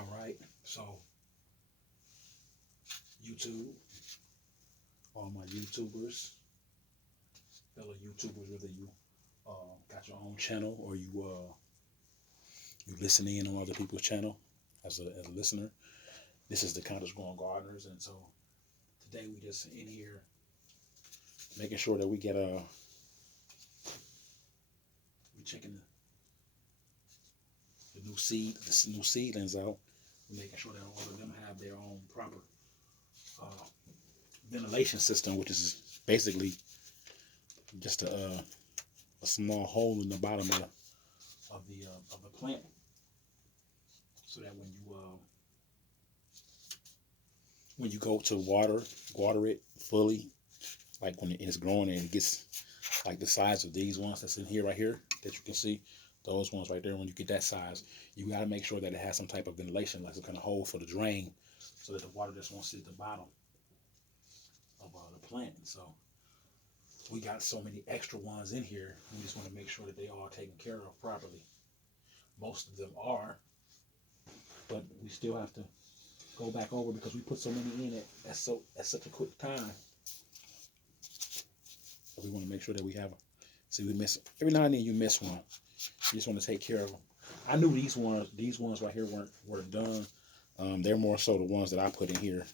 All right. So YouTube, all my YouTubers, fellow YouTubers, whether you got your own channel or you listen in on other people's channel as a listener. This is the Counters Growing Gardeners, and so today we just in here making sure that we get we checking the new seedlings out, making sure that all of them have their own proper uh, ventilation system, which is basically just a small hole in the bottom of the plant, so that when you go to water it fully, like when it's growing and it gets like the size of these ones that's in here right here that you can see, those ones right there, when you get that size, you got to make sure that it has some type of ventilation, like some kind of hole for the drain, so that the water just won't sit at the bottom of the plant. So we got so many extra ones in here, we just want to make sure that they are taken care of properly. Most of them are, but we still have to go back over because we put so many in it at such a quick time. So we want to make sure that we have. See, we miss every now and then. You miss one. You just want to take care of them. I knew these ones right here weren't done. They're more so the ones that I put in here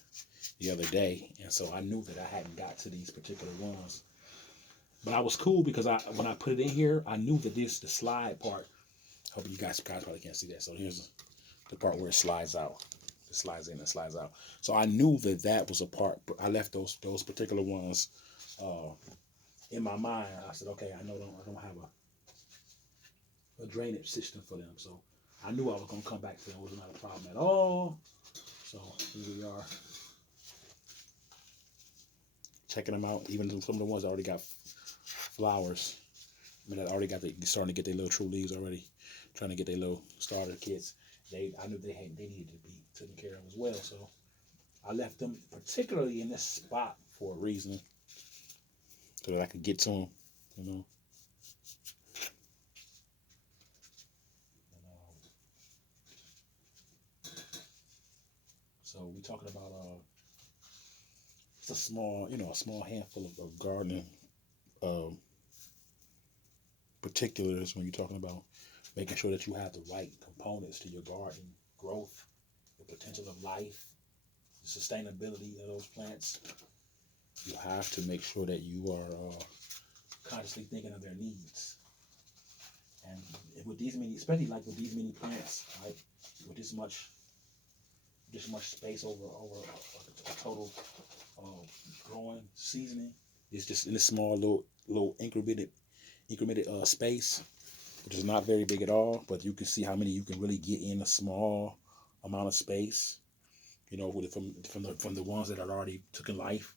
the other day, and so I knew that I hadn't got to these particular ones. But I was cool because when I put it in here, I knew that the slide part. Hope you guys probably can't see that. So here's the part where it slides out. It slides in and slides out. So I knew that was a part. But I left those particular ones in my mind. I said, okay, I know I don't have a drainage system for them. So I knew I was going to come back to them. It was not a problem at all. So here we are, checking them out. Even some of the ones that already got flowers. I mean, that already got starting to get their little true leaves already. Trying to get their little starter kits. I knew they needed to be taken care of as well. So I left them particularly in this spot for a reason, so that I could get to them, you know. So we talking about it's a small, a small handful of gardening particulars when you're talking about making sure that you have the right components to your garden growth, the potential of life, the sustainability of those plants. You have to make sure that you are consciously thinking of their needs. And with these many, especially like with these many plants, right, with this much space over a total growing seasoning, it's just in this small little incremented space, which is not very big at all, but you can see how many you can really get in a small amount of space. You know, from the ones that are already taken life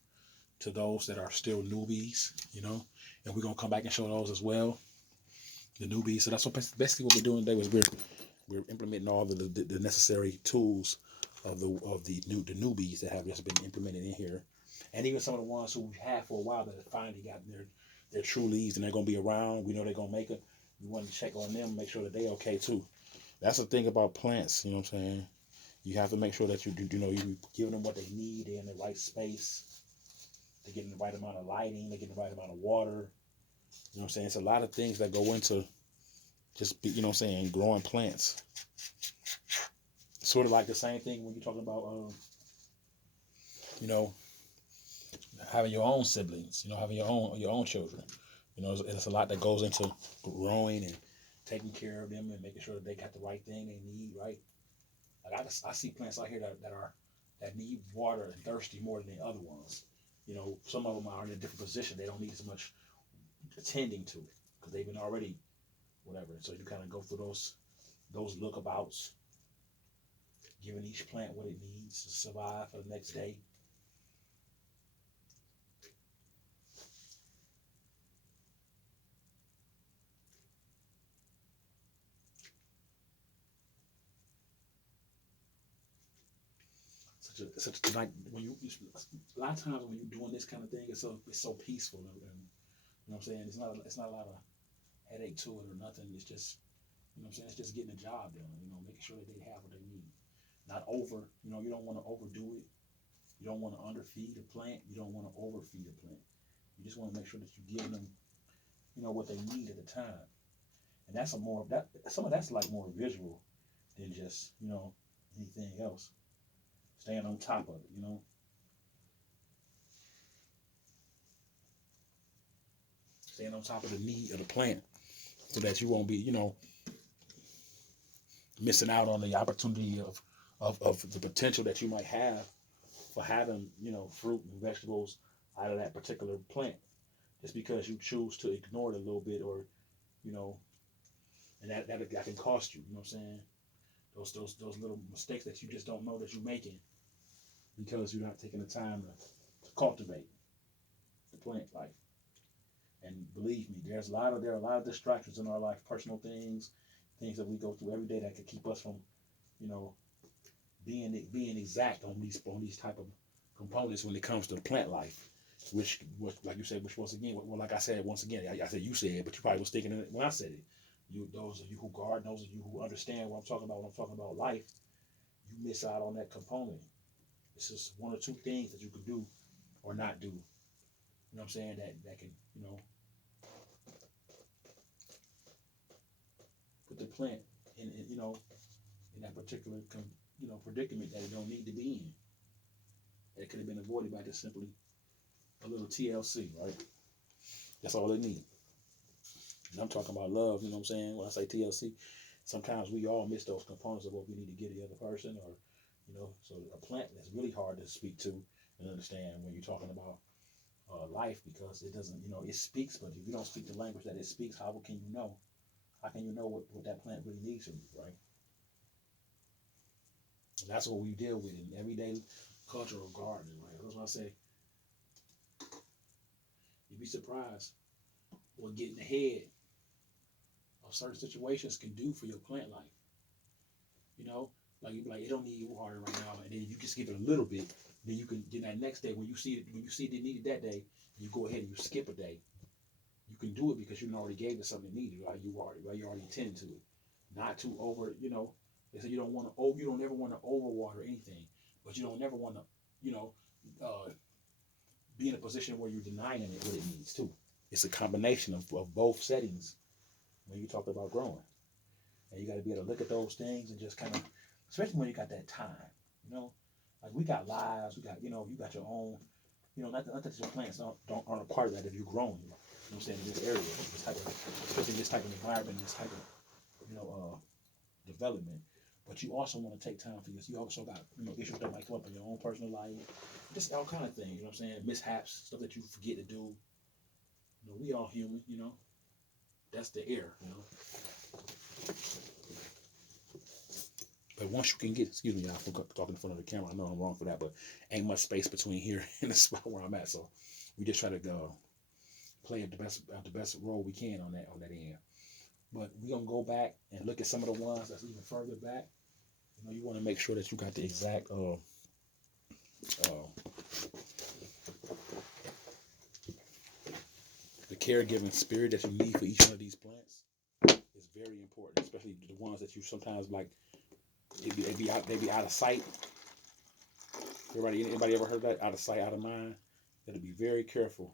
to those that are still newbies. You know, and we're gonna come back and show those as well, the newbies. So that's basically what we're doing today. Was we're implementing all the necessary tools of the newbies that have just been implemented in here, and even some of the ones who we've had for a while that have finally gotten their true leads and they're gonna be around. We know they're gonna make it. We want to check on them, make sure that they're okay too. That's the thing about plants. You know what I'm saying? You have to make sure that you're giving them what they need. They're in the right space. They're getting the right amount of lighting. They're getting the right amount of water. You know what I'm saying? It's a lot of things that go into just growing plants. Sort of like the same thing when you're talking about having your own siblings. Having your own children. It's a lot that goes into growing and taking care of them and making sure that they got the right thing they need, right? Like I see plants out here that need water and thirsty more than the other ones. Some of them are in a different position. They don't need as much attending to it because they've been already whatever. So you kind of go through those lookabouts, giving each plant what it needs to survive for the next day. Like when a lot of times when you're doing this kind of thing, it's so peaceful, and you know what I'm saying. It's not a lot of headache to it or nothing. It's just, you know what I'm saying. It's just getting the job done. Making sure that they have what they need. Not over, you don't want to overdo it. You don't want to underfeed a plant. You don't want to overfeed a plant. You just want to make sure that you give them, what they need at the time. And that's a more that some of that's like more visual than just, anything else. Staying on top of it. Staying on top of the need of the plant so that you won't be, missing out on the opportunity of the potential that you might have for having, fruit and vegetables out of that particular plant. Just because you choose to ignore it a little bit, or, you know, and that can cost you, what I'm saying? Those little mistakes that you just don't know that you're making because you're not taking the time to cultivate the plant life. And believe me, there are a lot of distractions in our life, personal things that we go through every day that could keep us from, you know, being exact on these type of components when it comes to the plant life. Which like you said, which once again, well, like I said once again, I said you said, but you probably was thinking it when I said it. Those of you who garden, those of you who understand what I'm talking about when I'm talking about life, you miss out on that component. It's just one or two things that you can do or not do. You know what I'm saying? That can, put the plant in that particular predicament that it don't need to be in. That could have been avoided by just simply a little TLC, right? That's all they need. And I'm talking about love, you know what I'm saying? When I say TLC, sometimes we all miss those components of what we need to give the other person, or, so a plant is really hard to speak to and understand when you're talking about life, because it doesn't, it speaks, but if you don't speak the language that it speaks, how can you know? How can you know what that plant really needs from you, right? And that's what we deal with in everyday cultural gardening, right? That's why I say, you'd be surprised what getting ahead of certain situations can do for your plant life. You know, like you be like, it don't need water right now, and then you just give it a little bit. Then you can, then that next day when you see it needed that day, you go ahead and you skip a day. You can do it because you already gave it something needed, right? You already tended to it. Not to over, they say you don't want to you don't ever want to overwater anything, but you don't never want to, you know, uh, be in a position where you're denying it what it needs too. It's a combination of both settings when you talk about growing. And you got to be able to look at those things and just kind of, especially when you got that time, you know, like we got lives, we got, you got your own, not that your plants aren't a part of that if you're growing, I'm saying, in this area, this type of, especially this type of environment, this type of, development. But you also want to take time for this. You also got, issues that might come up in your own personal life, just all kind of things, you know what I'm saying, mishaps, stuff that you forget to do. We all human, that's the air, But once you can get, excuse me, I'm talking in front of the camera. I know I'm wrong for that, but ain't much space between here and the spot where I'm at. So we just try to go play the best role we can on that end. But we're gonna go back and look at some of the ones that's even further back. You want to make sure that you got the exact the caregiving spirit that you need for each one of these plants is very important, especially the ones that you sometimes like. They be out of sight. Anybody ever heard that? Out of sight, out of mind. You got to be very careful,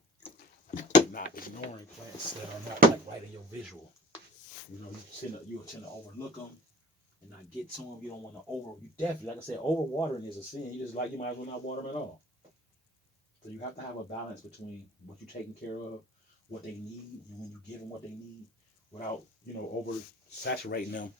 not ignoring plants that are not like right in your visual. You tend to overlook them and not get to them. You don't want to you definitely, like I said, over watering is a sin. You might as well not water them at all. So you have to have a balance between what you're taking care of, what they need, and when you give them what they need, without over saturating them.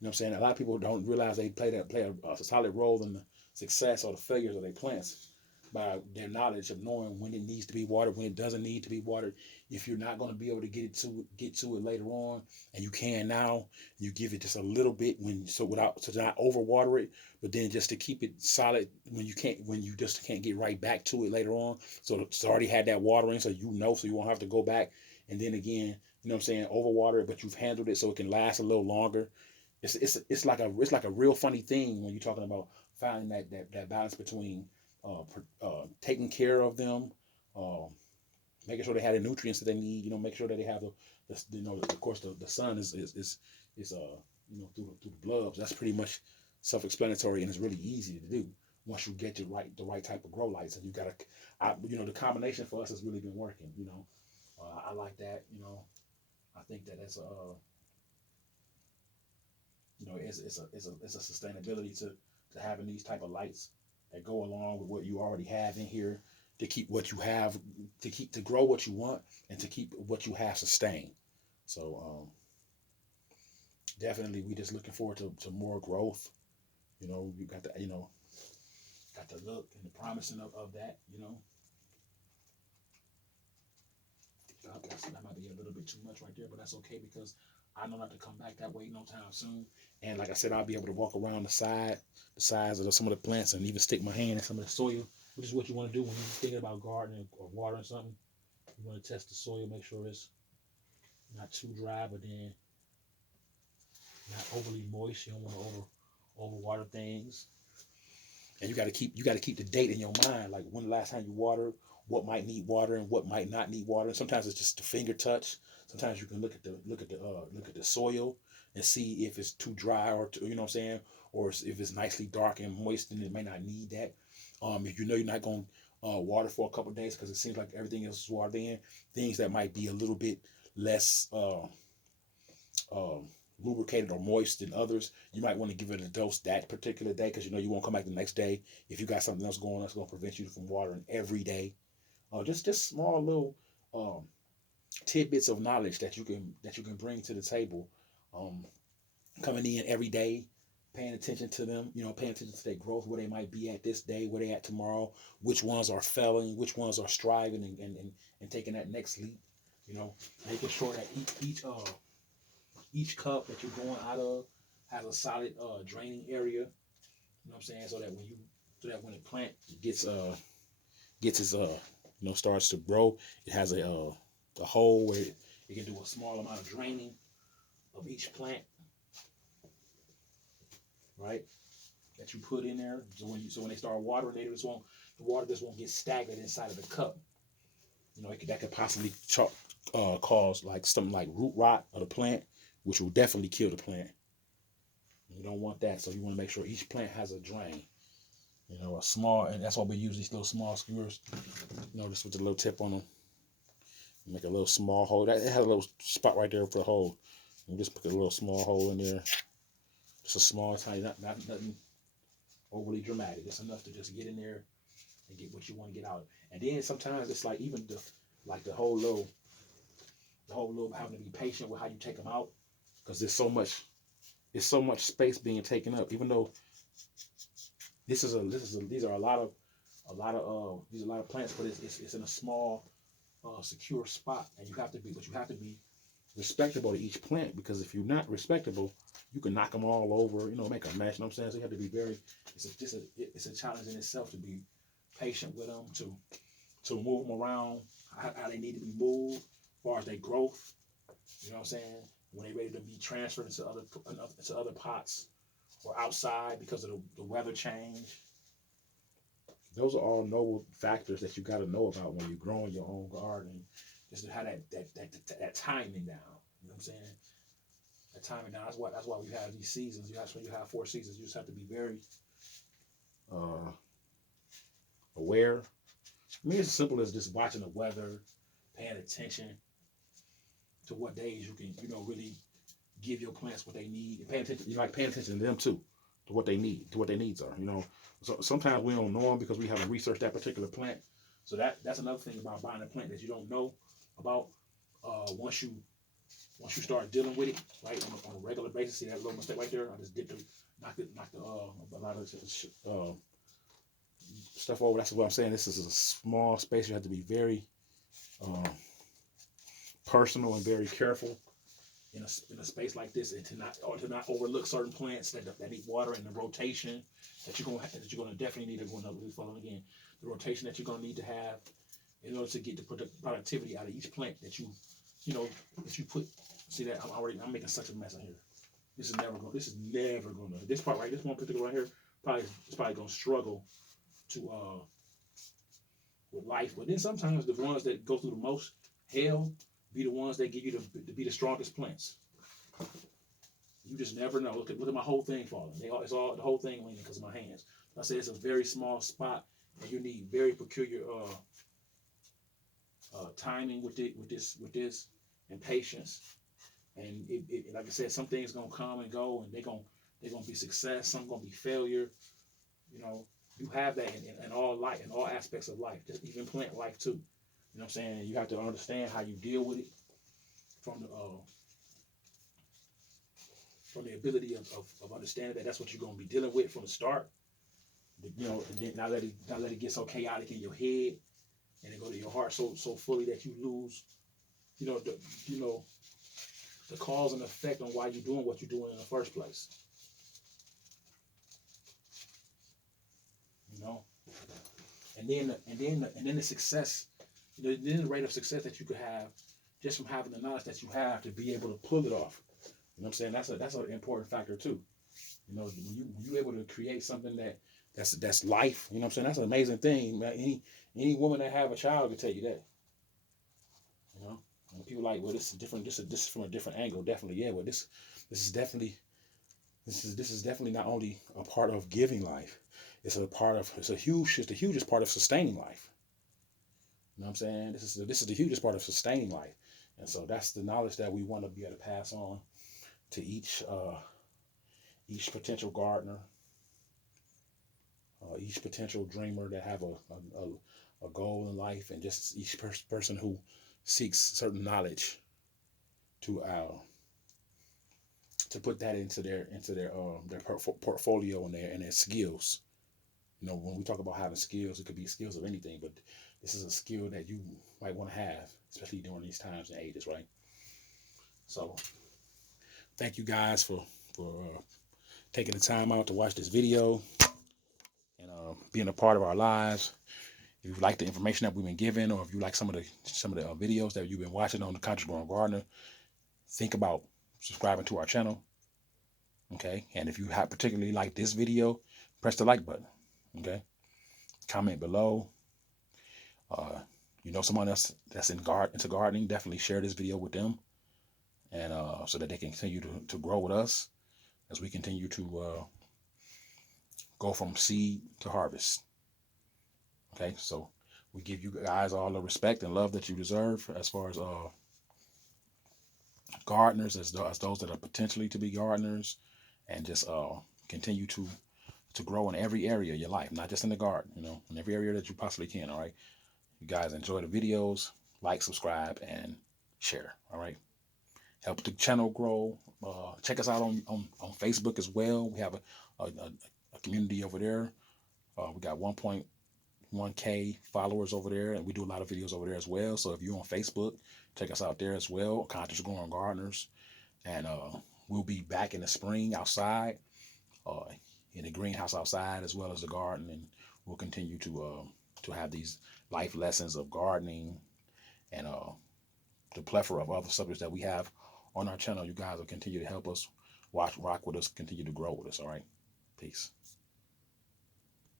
You know what I'm saying? A lot of people don't realize they play a solid role in the success or the failures of their plants by their knowledge of knowing when it needs to be watered, when it doesn't need to be watered. If you're not going to be able to get to it later on, and you can now, you give it just a little bit to not overwater it, but then just to keep it solid when you just can't get right back to it later on. So it's already had that watering, so so you won't have to go back and then again, what I'm saying, overwater it, but you've handled it so it can last a little longer. It's like a real funny thing when you're talking about finding that balance between taking care of them, uh, making sure they have the nutrients that they need. Make sure that they have of course the sun is through the blood. That's pretty much self-explanatory, and it's really easy to do once you get the right type of grow lights. And you gotta, the combination for us has really been working. I like that. I think that that's it's a sustainability to having these type of lights that go along with what you already have in here, to keep what you have, to grow what you want, and to keep what you have sustained. So definitely, we just looking forward to more growth. You got the look and the promising of that. That might be a little bit too much right there, but that's okay because I know not to come back that way no time soon. And like I said, I'll be able to walk around the sides of some of the plants, and even stick my hand in some of the soil, which is what you want to do when you're thinking about gardening or watering something. You want to test the soil, make sure it's not too dry, but then not overly moist. You don't want to overwater things. And you got to keep the date in your mind, like when the last time you watered, what might need water and what might not need water. And sometimes it's just a finger touch. Sometimes you can look at the soil and see if it's too dry, or you know what I'm saying, or if it's nicely dark and moist, and it may not need that. If you know you're not going to water for a couple of days because it seems like everything else is watered in, things that might be a little bit less um, lubricated or moist than others, you might want to give it a dose that particular day, because you won't come back the next day. If you got something else going on that's going to prevent you from watering every day. Just small little um, tidbits of knowledge that you can bring to the table. Um, Coming in every day, paying attention to them, paying attention to their growth, where they might be at this day, where they at tomorrow, which ones are failing, which ones are striving and taking that next leap. Making sure that each cup that you're going out of has a solid draining area. You know what I'm saying? So that when the plant gets its starts to grow, it has a hole where it can do a small amount of draining of each plant, right? That you put in there. So when they start watering, the water just won't get stagnant inside of the cup. That could possibly cause like something like root rot of the plant, which will definitely kill the plant. You don't want that, so you want to make sure each plant has a drain. A small, and that's why we use these little small skewers. Just with the little tip on them, make a little small hole. It has a little spot right there for the hole. And just put a little small hole in there. Just a small, tiny, not nothing overly dramatic. Just enough to just get in there and get what you want to get out. And then sometimes it's like even the whole little having to be patient with how you take them out, because there's so much space being taken up. Even though these are a lot of plants, but it's in a small secure spot, and you have to be respectable to each plant, because if you're not respectable, you can knock them all over, make a mess. You know what I'm saying? So you have to be very. It's a challenge in itself to be patient with them, to move them around how they need to be moved, as far as their growth. You know what I'm saying? When they're ready to be transferred into other pots or outside because of the weather change. Those are all noble factors that you got to know about when you're growing your own garden. Just to have that timing down. You know what I'm saying? That timing down. That's why we have these seasons. That's when you have 4 seasons. You just have to be very uh, aware. I mean, it's as simple as just watching the weather, paying attention to what days you can, really give your plants what they need, and paying attention. Paying attention to them too, to what they need, to what their needs are. So sometimes we don't know them because we haven't researched that particular plant. So that's another thing about buying a plant that you don't know about. Once you start dealing with it, right, on a regular basis. See that little mistake right there? I just knocked a lot of stuff over. That's what I'm saying. This is a small space. You have to be very personal and very careful in a space like this, and to not overlook certain plants that need water, and the rotation that you're gonna definitely need to go another again. The rotation that you're gonna need to have in order to get the productivity out of each plant that you put. See that I'm making such a mess in here. This is never gonna. This part right, this one particular right here, probably gonna struggle to with life. But then sometimes the ones that go through the most hell be the ones that give you to be the strongest plants. You just never know. Look at my whole thing falling. It's all the whole thing leaning because of my hands. I say it's a very small spot, and you need very peculiar timing with this, and patience. And like I said, some things gonna come and go, and they're gonna be success. Some gonna be failure. You know, you have that in all life, in all aspects of life, just even plant life too. You know what I'm saying? You have to understand how you deal with it from the ability of understanding that that's what you're gonna be dealing with from the start. You know, and then not let it get so chaotic in your head, and it go to your heart so fully that you lose. You know, you know the cause and effect on why you're doing what you're doing in the first place. You know, and then the success, then the rate of success that you could have just from having the knowledge that you have to be able to pull it off. You know what I'm saying? That's an important factor too. You know, when you able to create something that's life. You know what I'm saying? That's an amazing thing. Man. Any woman that have a child can tell you that. You know, and people are like, well, this is different. This is from a different angle. Definitely, yeah. Well, this is definitely this is definitely not only a part of giving life. It's the hugest part of sustaining life. You know what I'm saying? This is the hugest part of sustaining life. And so that's the knowledge that we want to be able to pass on to each potential gardener, each potential dreamer that have a goal in life, and just each person who seeks certain knowledge to put that into their portfolio and their skills. You know, when we talk about having skills, it could be skills of anything, but this is a skill that you might want to have, especially during these times and ages, right? So, thank you guys for taking the time out to watch this video and being a part of our lives. If you like the information that we've been given, or if you like some of the videos that you've been watching on the Conscious Growing Gardener, think about subscribing to our channel. Okay, and if you have particularly like this video, press the like button. Okay, comment below. You know someone else that's into gardening, definitely share this video with them, and so that they can continue to grow with us as we continue to go from seed to harvest. Okay, so we give you guys all the respect and love that you deserve as far as gardeners, as those that are potentially to be gardeners, and just continue to grow in every area of your life, not just in the garden, you know, in every area that you possibly can. All right, you guys enjoy the videos, like, subscribe, and share. All right, help the channel grow. Check us out on Facebook as well. We have a community over there. We got 1.1K followers over there, and we do a lot of videos over there as well. So if you're on Facebook, check us out there as well, Conscious Growing Gardeners. And we'll be back in the spring outside, uh, in the greenhouse outside, as well as the garden, and we'll continue to have these life lessons of gardening and the plethora of other subjects that we have on our channel. You guys will continue to help us, rock with us, continue to grow with us. All right, peace.